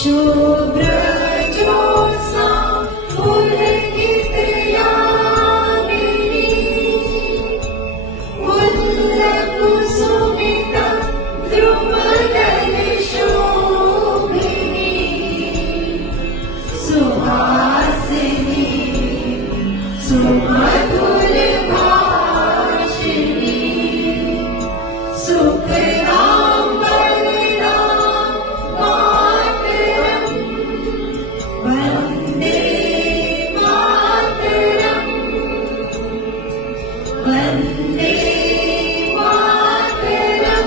शुभ्र ज्योत्स्ना पुलकित यामिनी फुल्लकुसुमित द्रुमदल शोभिनी सुहासिनी सुमधुर भाषिणी सुखदां वरदां मातरं वन्दे मातरं वन्दे मातरं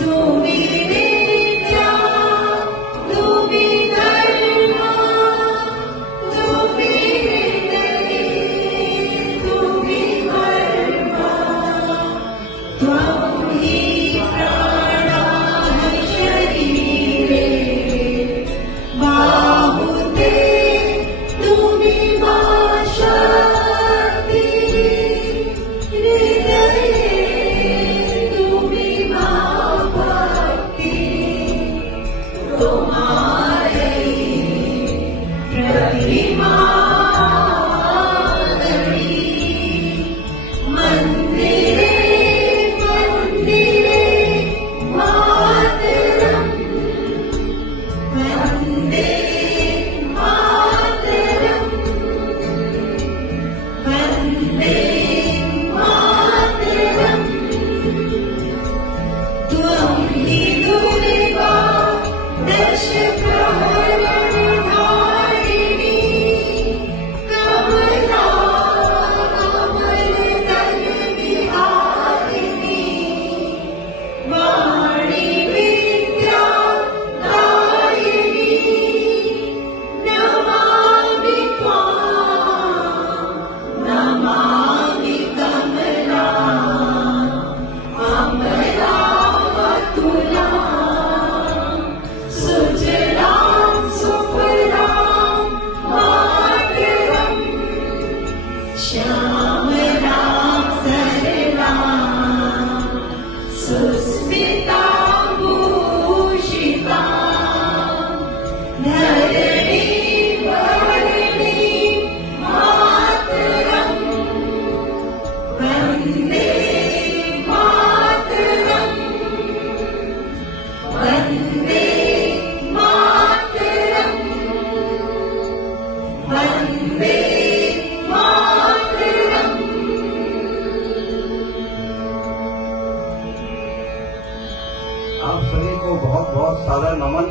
तुमि विद्या तुमि धर्मा तुमि हृदये तुमि मर्मा त्वं हि प्राणाः शरीरे बाहुते तुमि मा शक्तिः हृदये तुमि मा भक्तिः तुम्हारे प्रतिमा मंदिरे मंदिरे मातरं वन्दे मातरं वन्दे मातरं त्वं हि दुर्गा दश प्रहरणधारिणी कमला कमलदल विहारिणी वाणी विद्या दायिनी नमामि त्वां नमामि कमला अमलावतुलां सुजलां सुफलां मातरं श्यामलां सरलां सुस्मितां भूषितां धरणीं वरणीं मातरं वन्दे मातरं वन्दे मातरं वन्दे मातरम् आप सभी को बहुत बहुत सादर नमन।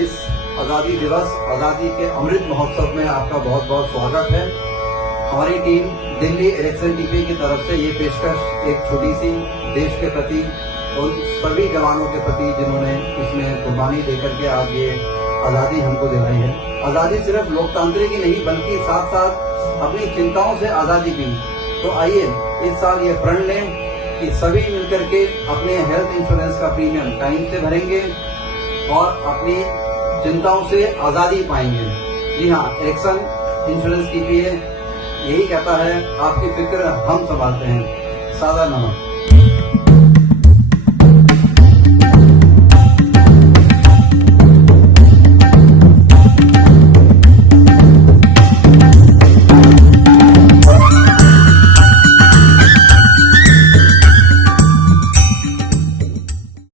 इस आजादी दिवस आजादी के अमृत महोत्सव में आपका बहुत बहुत स्वागत है। हमारी टीम दिल्ली इलेक्शन टीपी की तरफ से ये पेशकश एक छोटी सी देश के प्रति और सभी जवानों के प्रति जिन्होंने इसमें कुर्बानी देकर के आज ये आजादी हमको दिलाई है। आजादी सिर्फ लोकतांत्रिक ही नहीं बल्कि साथ साथ अपनी चिंताओं से आजादी भी। तो आइए इस साल ये प्रण लें कि सभी मिलकर के अपने हेल्थ इंश्योरेंस का प्रीमियम टाइम से भरेंगे और अपनी चिंताओं से आजादी पाएंगे। जी हाँ, इलेक्शन इंश्योरेंस टीपीए यही कहता है, आपकी फिक्र हम संभालते हैं। सादर नमन।